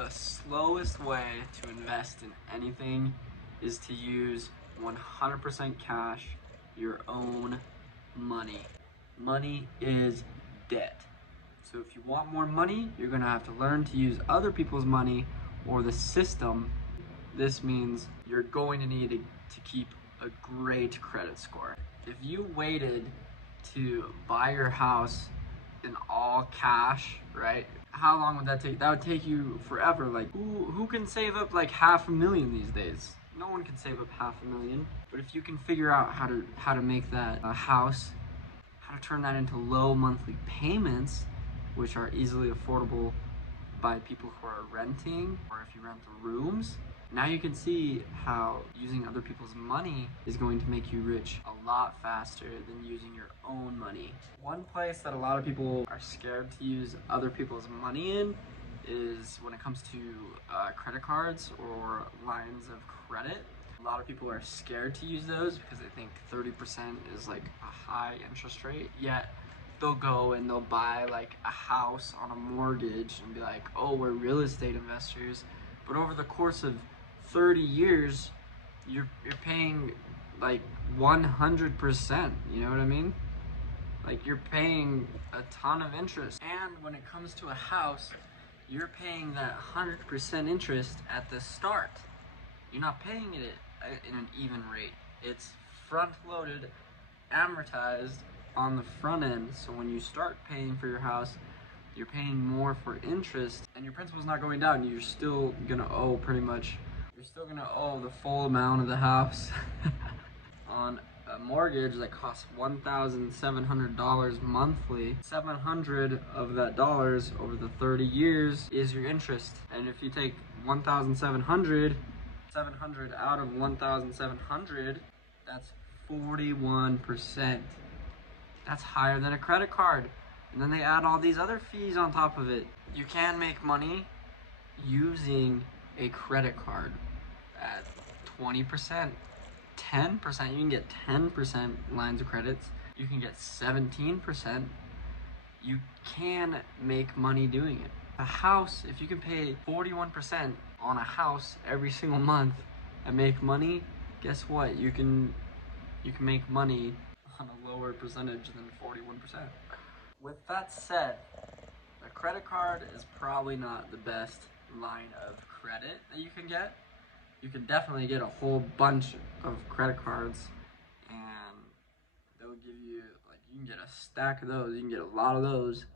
The slowest way to invest in anything is to use 100% cash, your own money. Money is debt. So if you want more money, you're gonna have to learn to use other people's money or the system. This means you're going to need to keep a great credit score. If you waited to buy your house in all cash, right? How long would that take? That would take you forever. Like, who can save up like $500,000 these days? No one can save up $500,000. But if you can figure out how to make that a house, how to turn that into low monthly payments, which are easily affordable by people who are renting, or if you rent the rooms, now you can see how using other people's money is going to make you rich a lot faster than using your own money. One place that a lot of people are scared to use other people's money in is when it comes to credit cards or lines of credit. A lot of people are scared to use those because they think 30% is like a high interest rate, yet they'll go and they'll buy like a house on a mortgage and be like, oh, we're real estate investors. But over the course of 30 years, you're paying like 100%, you know what I mean? Like, you're paying a ton of interest. And when it comes to a house, you're paying that 100% interest at the start. You're not paying it in an even rate. It's front-loaded, amortized on the front end. So when you start paying for your house, you're paying more for interest, and your principal's not going down. You're still gonna owe you're still gonna owe the full amount of the house on a mortgage that costs $1,700 monthly. $700 of that dollars over the 30 years is your interest. And if you take 700 out of 1,700, that's 41%. That's higher than a credit card. And then they add all these other fees on top of it. You can make money using a credit card at 20%, 10%. You can get 10% lines of credits. You can get 17%. You can make money doing it. A house, if you can pay 41% on a house every single month and make money, guess what? You can make money on a lower percentage than 41%. With that said, a credit card is probably not the best line of credit that you can get. You can definitely get a whole bunch of credit cards, and they'll give you, like, you can get a stack of those, you can get a lot of those.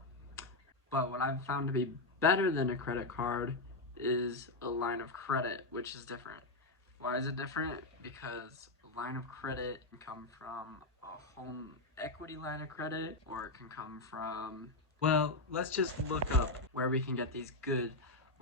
But what I've found to be better than a credit card is a line of credit, which is different. Why is it different? Because a line of credit can come from a home equity line of credit, or it can come from, well, let's just look up where we can get these good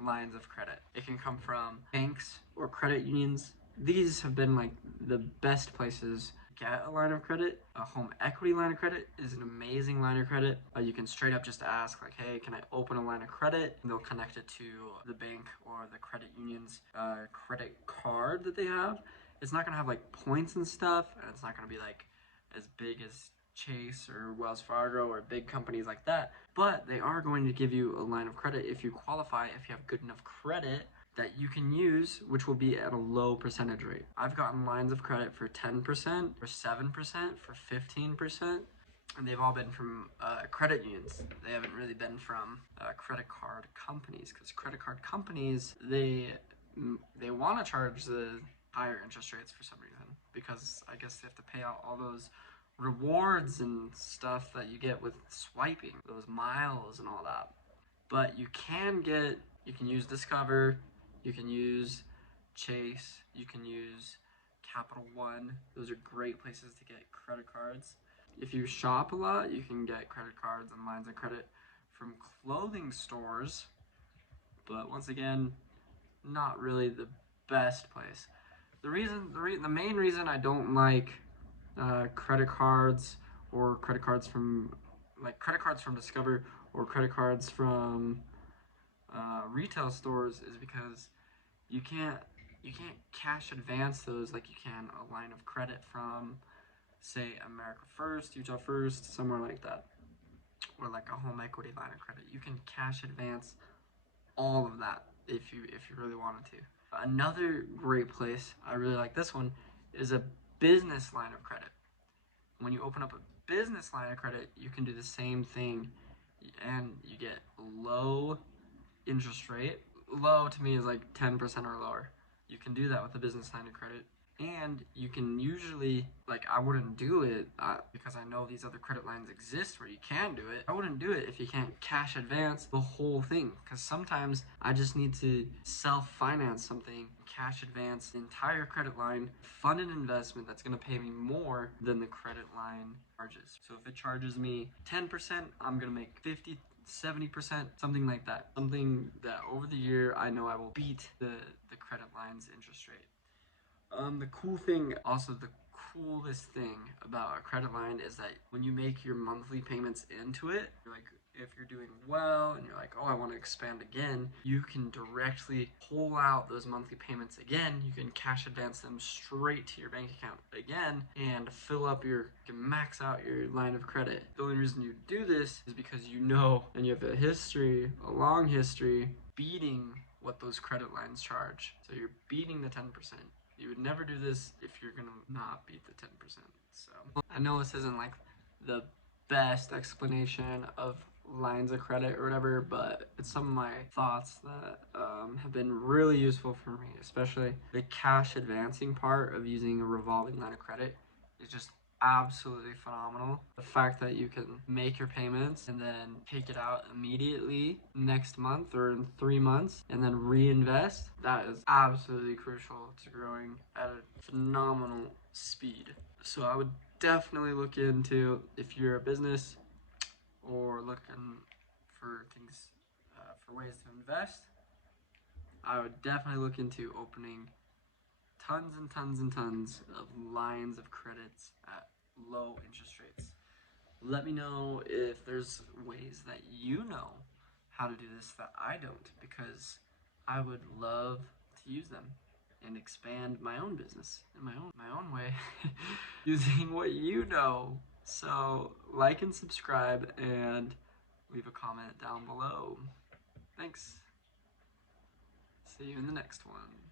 lines of credit. It can come from banks or credit unions. These have been like the best places to get a line of credit. A home equity line of credit is an amazing line of credit. You can straight up just ask, like, hey, can I open a line of credit? And they'll connect it to the bank or the credit union's credit card that they have. It's not gonna have like points and stuff, and it's not gonna be like as big as Chase or Wells Fargo or big companies like that, but they are going to give you a line of credit if you qualify, if you have good enough credit that you can use, which will be at a low percentage rate. I've gotten lines of credit for 10%, for 7%, for 15%, and they've all been from credit unions. They haven't really been from credit card companies, because credit card companies, they want to charge the higher interest rates for some reason, because I guess they have to pay out all those rewards and stuff that you get with swiping, those miles and all that. But you can use Discover, you can use Chase, you can use Capital One. Those are great places to get credit cards. If you shop a lot, you can get credit cards and lines of credit from clothing stores, but once again, not really the best place. The main reason I don't like credit cards or credit cards from Discover or credit cards from retail stores is because you can't cash advance those like you can a line of credit from, say, America First, Utah First, somewhere like that, or like a home equity line of credit. You can cash advance all of that. if you really wanted to. Another great place, I really like this one, is a business line of credit. When you open up a business line of credit, you can do the same thing and you get low interest rate. Low to me is like 10% or lower. You can do that with a business line of credit. And you can usually, like, I wouldn't do it because I know these other credit lines exist where you can do it. I wouldn't do it if you can't cash advance the whole thing, because sometimes I just need to self-finance something, cash advance the entire credit line, fund an investment that's going to pay me more than the credit line charges. So if it charges me 10%, I'm going to make 50, 70%, something like that. Something that over the year I know I will beat the credit line's interest rate. The coolest thing about a credit line is that when you make your monthly payments into it, like if you're doing well and you're like, oh, I want to expand again, you can directly pull out those monthly payments again. You can cash advance them straight to your bank account again and you can max out your line of credit. The only reason you do this is because you know, and you have a long history, beating what those credit lines charge. So you're beating the 10%. You would never do this if you're gonna not beat the 10%. So I know this isn't like the best explanation of lines of credit or whatever, but it's some of my thoughts that have been really useful for me, especially the cash advancing part of using a revolving line of credit is just absolutely phenomenal. The fact that you can make your payments and then take it out immediately next month or in 3 months and then reinvest, that is absolutely crucial to growing at a phenomenal speed. So I would definitely look into, if you're a business or looking for things, for ways to invest, I would definitely look into opening tons and tons and tons of lines of credits at low interest rates. Let me know if there's ways that you know how to do this that I don't, because I would love to use them and expand my own business in my own way using what you know. So like and subscribe and leave a comment down below. Thanks. See you in the next one.